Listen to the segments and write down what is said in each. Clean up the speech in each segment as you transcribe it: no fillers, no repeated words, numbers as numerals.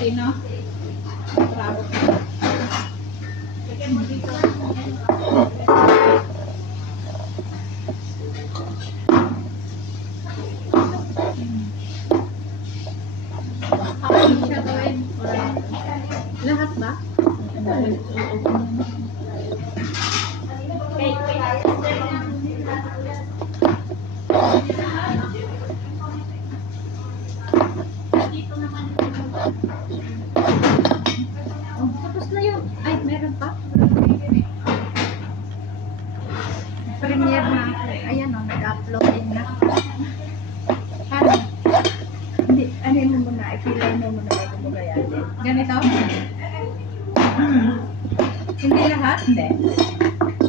Sino? Bravo. Lagyan mo dito. Ano siya gawin? Lahat ba? Oh, tapos na yun. Ay, meron pa? Premiere na ako. Ayan o, nag-upload din na. Paano? Hindi, ano mo muna, ipilay mo muna bago mo gayahin. Ganito? Hindi lahat? Hindi.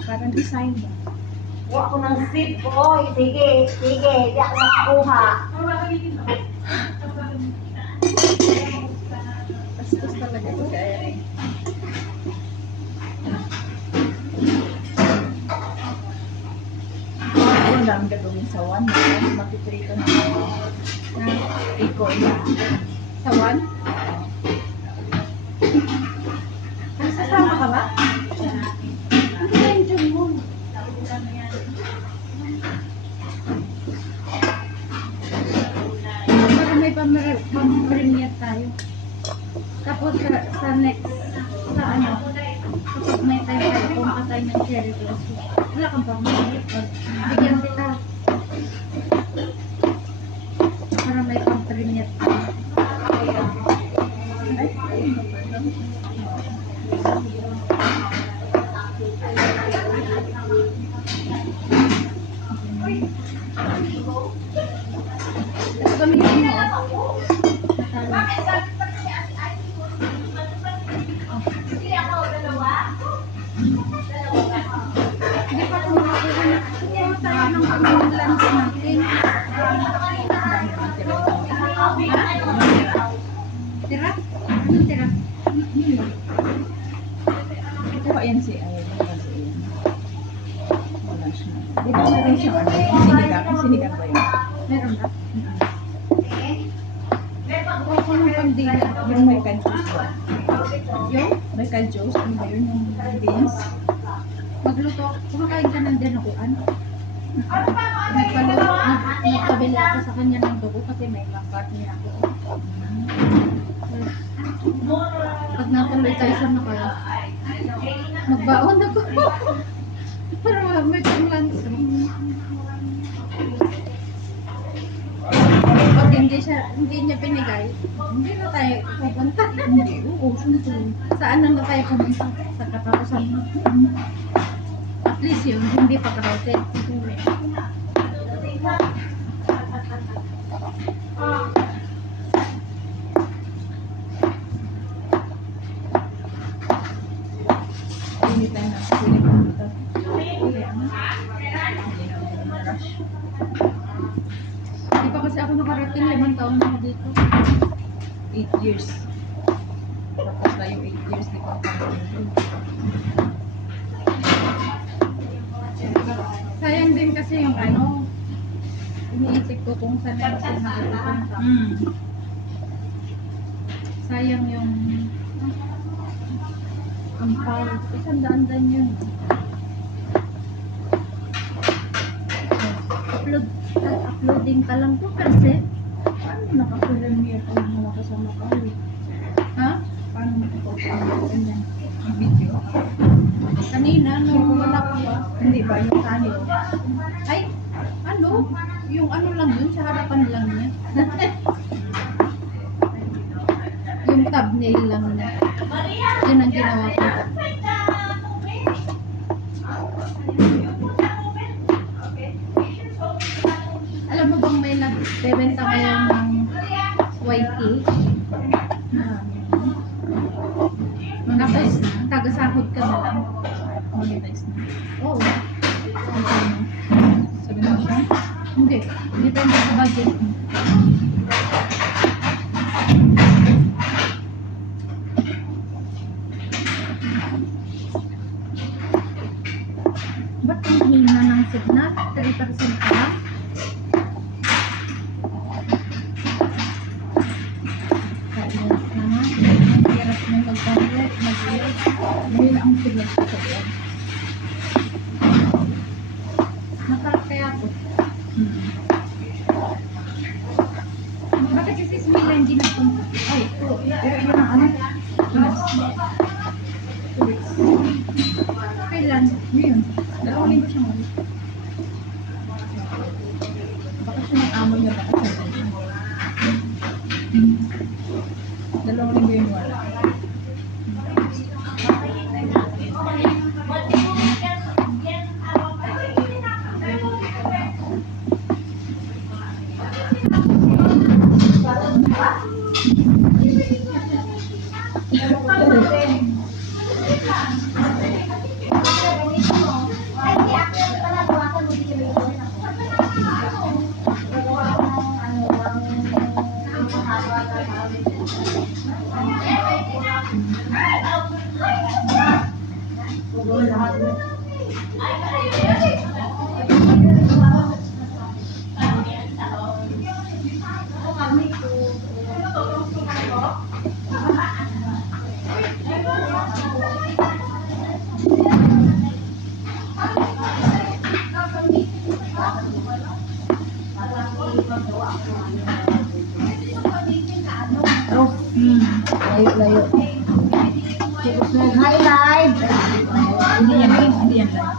Parang design ba? Huwag ko ng sip ko. Sige, sige. Di ako makakuha. Bastos talaga ito kaya. Ang dami gagawin sa one. Matitrito na iko na. Sa one? Sasama ka ba? Ano ba yung dyan mo? Para may pam-premiere tayo. Tapos sa next, sa ano, kapag may time tayo, pumunta tayo ng cherry blossom. Wala kang pam-premiere. Bigyan kita. Para may pam-premiere tayo. Ay, Gamitin mo. Masala. Hindi pa kumakuha na. Kuha tayo ng pangmulan natin. Tira? Anong tira? ito yan si Ayan. Wala siya. Di ba meron siyang ano? Sinigang ba yun? Meron ba? Kuha ko ng pandila. Yung may ka-juice ba? Yung May ka-juice? Ano ba yun? Yung beans? magluto. Kumakain ka ng dinuguan. Nagpabila ako sa kanya ng dugo kasi may partner ako. Pag natuloy tayo sa nakala, magbaon ako. Para may pang-lunch. Pag hindi niya pinigay, hindi na tayo pupunta. Hindi. Oo, sunod. Saan na tayo pumunta? Sa katapusan. At least yun, hindi pa karautin. Hindi tayo na sinigang ito. Kaya ano? Hindi na tayo na-rush. Hindi pa kasi ako nakarating, 5 taon na ako dito. 8 years. Tapos na yung 8 years, di pa ako. Sayang din kasi yung ano, iniisip ko kung saan na kasi nakatupunta. Sayang yung ampal. 100 yun. Uploading ka lang to kasi. Paano nakakulamir kung mga kasama ka ulit? Ha? Paano makapagpapagawa ganyan? Ang video? Kanina, nung wala ka ba? Hindi ba yung tayo? Ay, ano? Yung ano lang yun, sa harapan lang niya. Yung thumbnail lang niya. Yun ang ginawa ko. Alam mo bang may nagbebenta ngayon ng white tea? Tapos, tagasahod ka na lang. Monetize na. Oo. Sabi na siya? Hindi. Depende sa budget mo. Ba't ang hina ng signal? 3% pa lang? Kainis naman. Ngayon ang sila sa yan. Masarap kaya po. Bakit si Sis Mila hindi nagpunta? Ay, pero yun ang ano? Kailan? Ngayon, 2 linggo siyang ulit. Baka siya ng amo niya, baka siya. 2 linggo yun wala. Layo-layo. Hi, live! Hindi yan lang.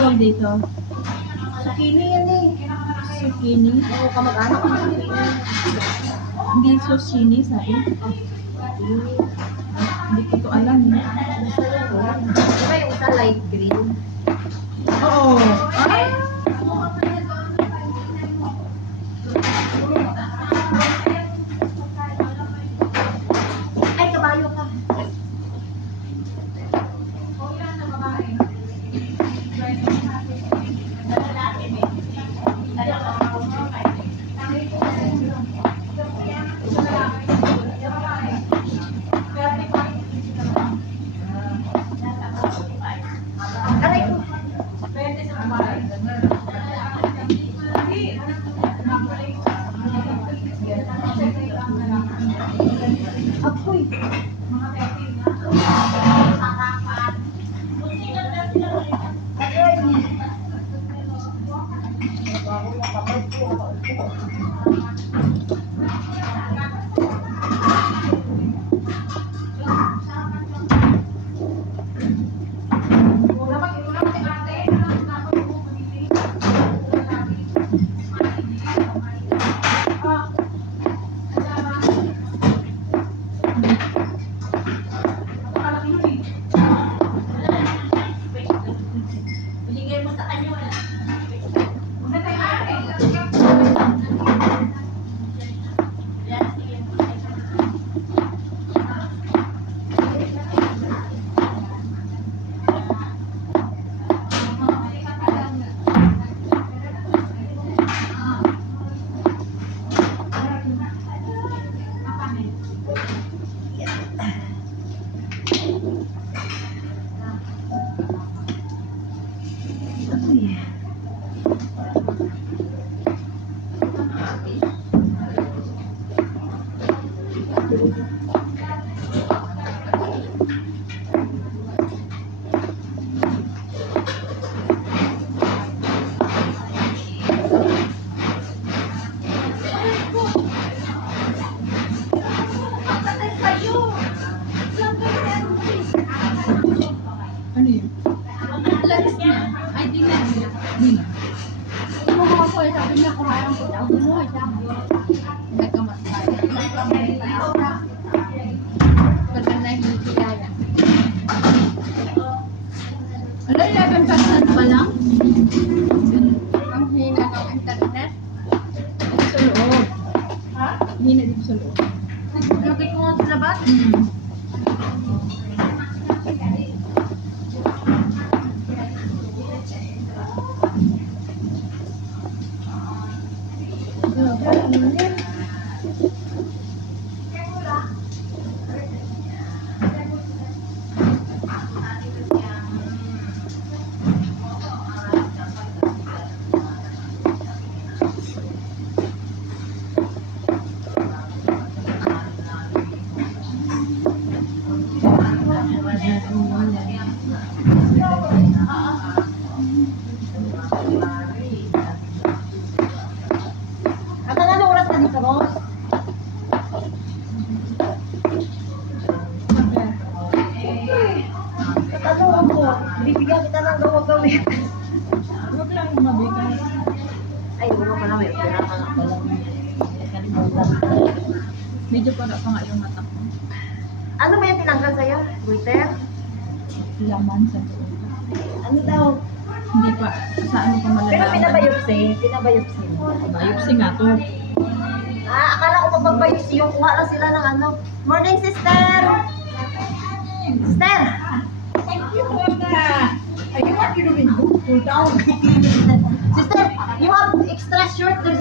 Tawag dito. Zucchini yan eh. Zucchini. Oo, kamag-anak. Hindi zucchini, sabi. Hindi ko to alam. Di ba yung isa light green? Oo. Ay! Ay, kabayo ka. Aray ko. Ang hina ng internet. Sa loob. Ha? Hina dito sa loob. Lagi ko nga sa labas. At ano oras ka dito, Ros? Tatanungan ko, bibigyan kita ng gawin. Huwag lang mabigat. Ay, wala pala, may pera ka nga pala. Kalimutan. Medyo para pa nga yung mata ko. Ano ba yung tinanggal sa'yo? Goiter? Laman sa loob. Ano daw? Hindi pa. Sa ano pa malalaman. Pero pinabayopsi. Pinabayopsi. Biopsy nga to. Ah, akala ko pagbayopsi yung kuha lang sila ng ano. Morning, sister! Sister! Thank you, Mona. I want you to be cool down. Sister, you have extra shirt there, sister.